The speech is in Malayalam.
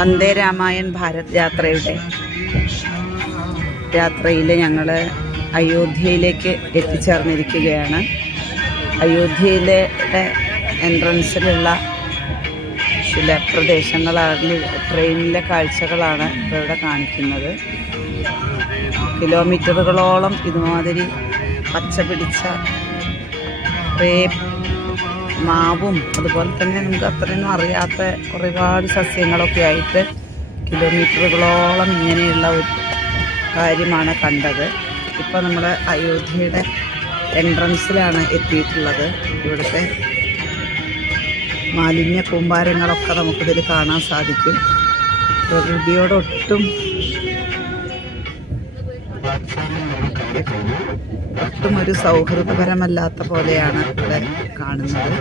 വന്ദേ രാമായൺ ഭാരത് യാത്രയിൽ ഞങ്ങൾ അയോധ്യയിലേക്ക് എത്തിച്ചേർന്നിരിക്കുകയാണ്. അയോധ്യയിലെ എൻട്രൻസിലുള്ള ചില പ്രദേശങ്ങളാണ്, ട്രെയിനിലെ കാഴ്ചകളാണ് ഇവിടെ കാണിക്കുന്നത്. കിലോമീറ്ററുകളോളം ഇതുമാതിരി പച്ച പിടിച്ച കുറേ മാവും അതുപോലെ തന്നെ നമുക്ക് അത്രയൊന്നും അറിയാത്ത ഒരുപാട് സസ്യങ്ങളൊക്കെ ആയിട്ട് കിലോമീറ്ററുകളോളം ഇങ്ങനെയുള്ള ഒരു കാര്യമാണ് കണ്ടത്. ഇപ്പോൾ നമ്മൾ അയോധ്യയുടെ എൻട്രൻസിലാണ് എത്തിയിട്ടുള്ളത്. ഇവിടുത്തെ മാലിന്യ കൂമ്പാരങ്ങളൊക്കെ നമുക്കിതിൽ കാണാൻ സാധിക്കും. പ്രകൃതിയോടൊട്ടും ഒരു സൗഹൃദപരമല്ലാത്ത പോലെയാണ് ഇവിടെ കാണുന്നത്.